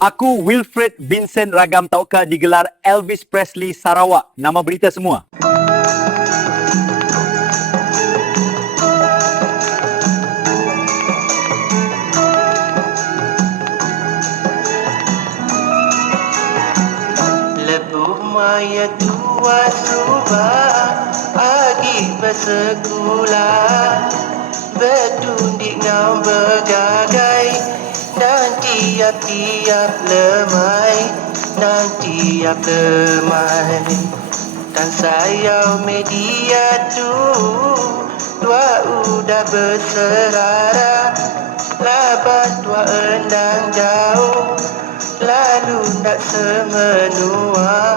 Aku Wilfred Vincent Ragam Tauka digelar Elvis Presley Sarawak. Nama berita semua. Lebuh maya tua subah Agi bersekolah Bertundik ngau bergagai dan tiap-tiap lemai Dan sayau media tu Dua udah berserara Labat tua endang jauh Lalu nak semenua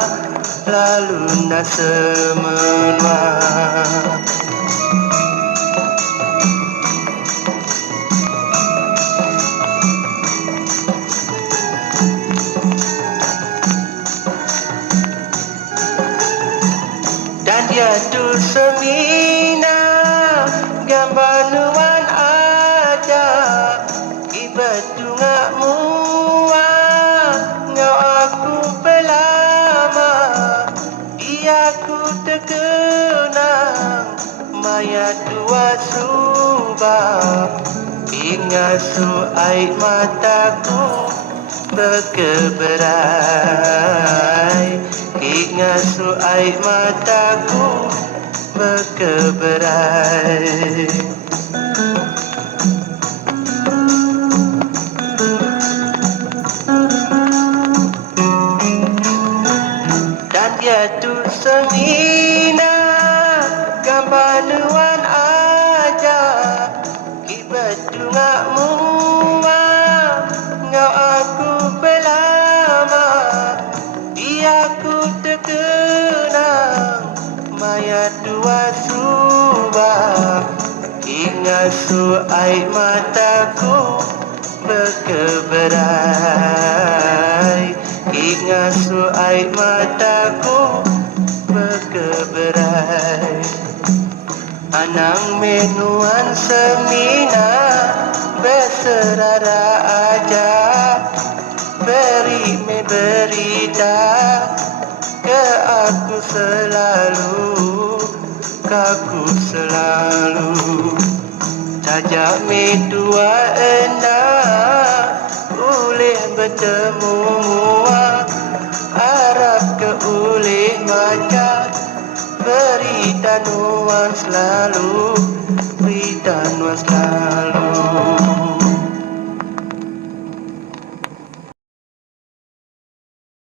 Dan dia tu semina gambar nuan aja Ibat tungak mua ngau aku pelama Dia ku terkenang maya tua subah Ingat su air mataku berkeberai Ingat su air mataku berkeberai Dan dia tu semina gambar nuan aja Ibat tungak mua ngau aku pelama Dia ku terkenang maya tua subah Ingat su air mataku berkeberai Ingat su air mataku berkeberai Anang menuan semina berserara aja Beri me berita ke aku selalu Kaku selalu Sajak me dua endah Ulih bertemu mua Harap ke ulih maca Berita nuan selalu Berita nuan selalu